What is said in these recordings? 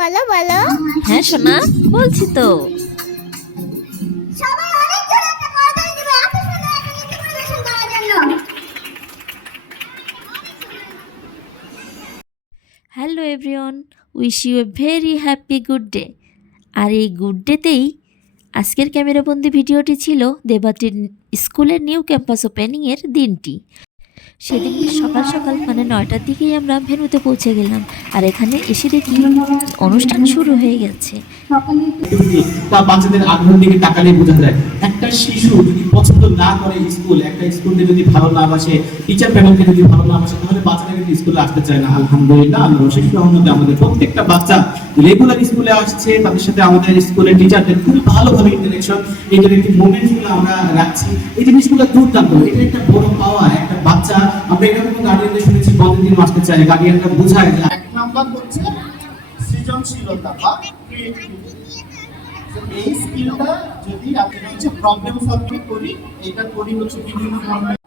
বলো বলো। হ্যাঁ সোনা, বলছি তো। সবাই অনেক জোরে একটা করতালি দিবে এত সুন্দর একটা নৃত্য পরিবেশন করার জন্য। Hello everyone, wish you a very happy good day. আর এই গুড ডেতেই আজকের ক্যামেরাবন্দি ভিডিওটি ছিল দেবাটির স্কুলের নিউ ক্যাম্পাস ওপেনিংয়ের দিনটি। সেদিন সকাল সকাল মানে 9টার দিকেই আমরা ভেন্যুতে পৌঁছে গেলাম, আর এখানে এসে দেখি অনুষ্ঠান শুরু হয়ে গেছে। তা বাচ্চাদের আগ্রহের দিকে তাকালে বোঝা যায় একটা শিশু যদি পছন্দ না করে স্কুল, একটা স্কুলকে যদি ভালো না বাসে, টিচার প্যানেলকে যদি ভালো না বাসে, তাহলে বাচ্চারা কিন্তু স্কুলে আসতে চায় না। আলহামদুলিল্লাহ, আল্লাহর অশেষ রহমতে আমাদের প্রত্যেকটা বাচ্চা রেগুলার স্কুলে আসছে। তাদের সাথে আমাদের স্কুলের টিচারদের খুব ভালোভাবে ইন্টারেক্টিভ মোমেন্টসগুলো আমরা রাখছি। এই জিনিসগুলো দুর্দান্ত, এটা একটা বড় পাওয়া। একটা বাচ্চা, আমরা এরকম গার্ডিয়ানদের শুনেছি বন্ধের দিন আসতে চায়, গার্ডিয়ানরা বোঝায় যে এক নাম্বার হচ্ছে সৃজনশীলতা বা ক্রিয়েটিভিটি। এই স্কিলটা যদি আমরা হচ্ছে প্রবলেম সলভিং করি, এটা করি হচ্ছে বিভিন্ন ধরনের,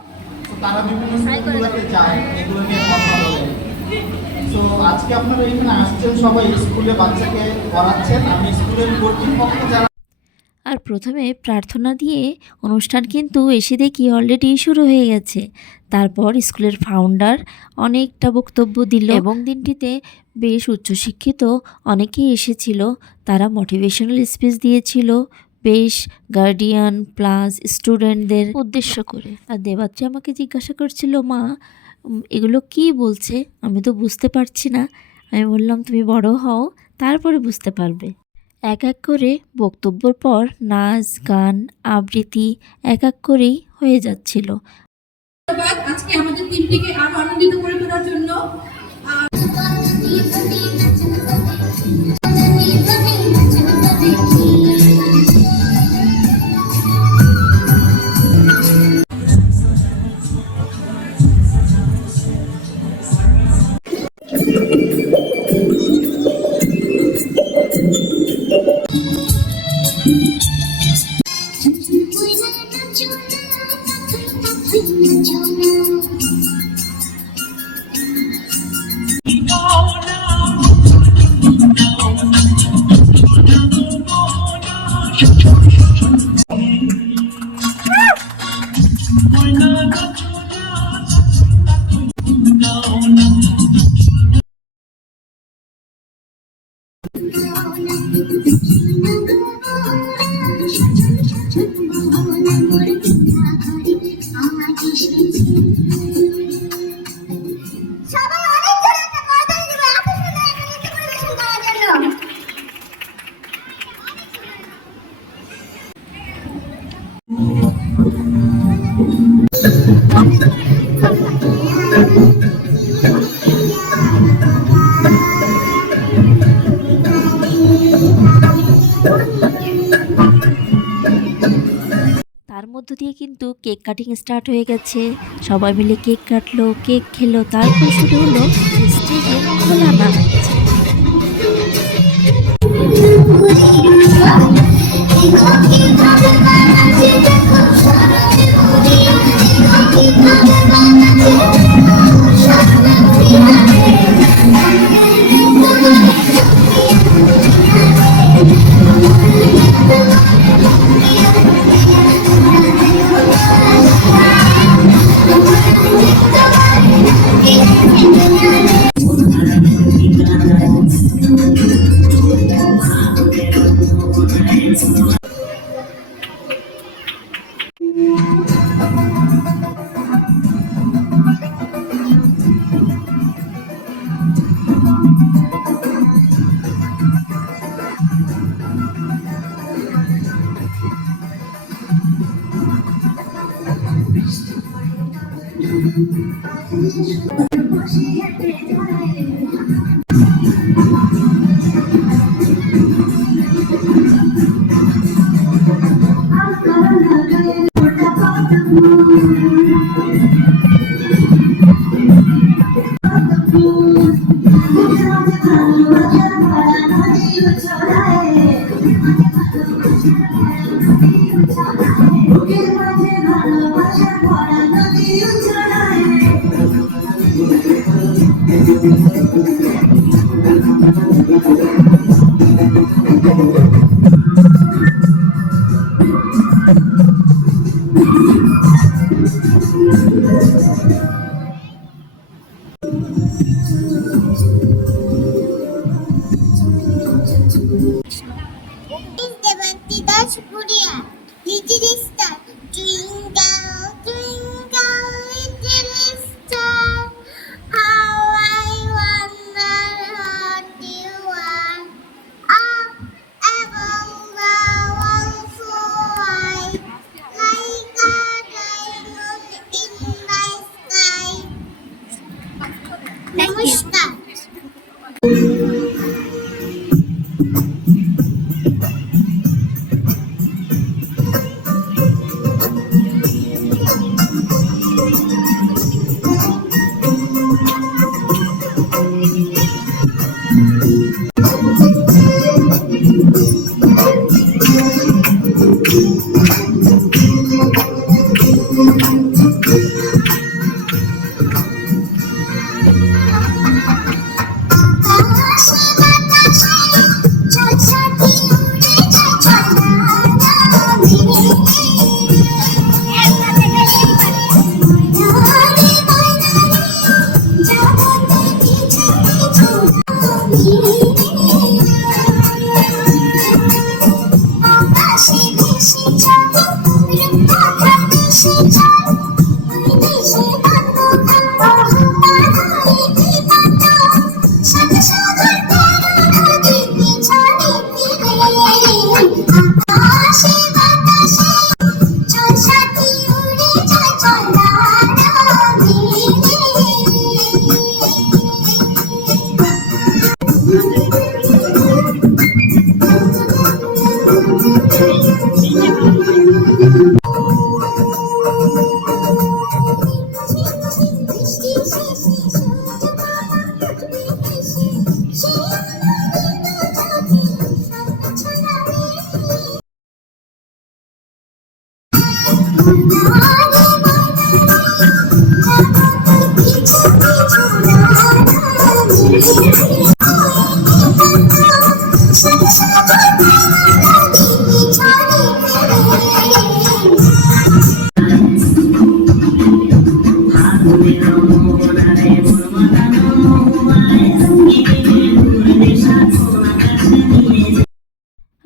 তো তারা বিভিন্ন স্কুলগুলোতে যায়, এগুলো নিয়ে কথা বলে। তো আজকে আপনারা এখানে আসছেন, সবাই স্কুলে বাচ্চাকে পড়াচ্ছেন। আমি স্কুলের কর্তৃপক্ষ যারা, আর প্রথমে প্রার্থনা দিয়ে অনুষ্ঠান কিন্তু এসে দেখি অলরেডি শুরু হয়ে গেছে। তারপর স্কুলের ফাউন্ডার অনেকটা বক্তব্য দিল এবং দিনটিতে বেশ উচ্চশিক্ষিত অনেকেই এসেছিল। তারা মোটিভেশনাল স্পিচ দিয়েছিল বেশ গার্ডিয়ান প্লাস স্টুডেন্টদের উদ্দেশ্য করে। আর দেবাত্রী আমাকে জিজ্ঞাসা করছিল, মা এগুলো কি বলছে, আমি তো বুঝতে পারছি না। আমি বললাম তুমি বড় হও, তারপরে বুঝতে পারবে। এক এক করে বক্তব্যের পর নাচ গান আবৃত্তি এক এক করেই হয়ে যাচ্ছিল। আজকে আমাদের টিমটিকে আরো আনন্দিত করে তোলার জন্য সবাই অনেক জোরে একটা করতালি দিবে এত সুন্দর একটা নৃত্য পরিবেশন করার জন্য। তার মধ্য দিয়ে কিন্তু কেক কাটিং স্টার্ট হয়ে গেছে। সবাই মিলে কেক কাটলো, কেক খেলো, তারপর শুরু হলো স্টেজে খোলা নাচ। Thank you.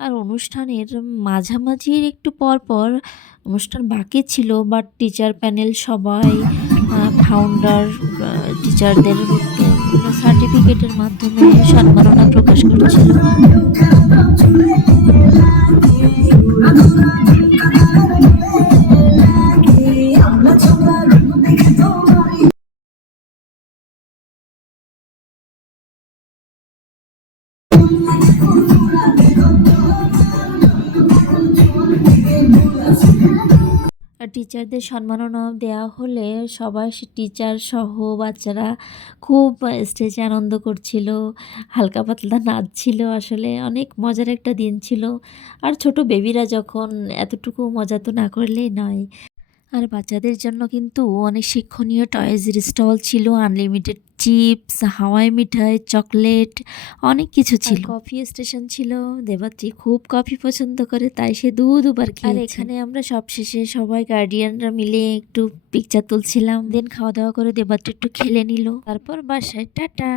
আর অনুষ্ঠানের মাঝামাঝির একটু পর পর অনুষ্ঠান বাকি ছিল, বাট টিচার প্যানেল সবাই ফাউন্ডার টিচারদের সার্টিফিকেটের মাধ্যমে সম্মাননা প্রকাশ করছিল। আর টিচারদের সম্মাননা দেওয়া হলে সবাই টিচার সহ বাচ্চারা খুব স্টেজে আনন্দ করছিল, হালকা পাতলা নাচছিল। আসলে অনেক মজার একটা দিন ছিল। আর ছোট বেবিরা যখন এতটুকু মজা তো না করলেই নয়। আর বাচ্চাদের জন্য কিন্তু অনেক শিক্ষণীয় টয়েজের স্টল ছিল, আনলিমিটেড চিপস, হাওয়াই মিঠাই, চকলেট, অনেক কিছু ছিল। কফি স্টেশন ছিল, দেবাত্রী খুব কফি পছন্দ করে, তাই সে দুবার খেয়েছে। আর এখানে আমরা সবশেষে সবাই গার্ডিয়ানরা মিলে একটু পিকচার তুলছিলাম, দেন খাওয়া দাওয়া করে দেবাত্রী একটু খেলে নিল, তারপর বাসায় টাটা।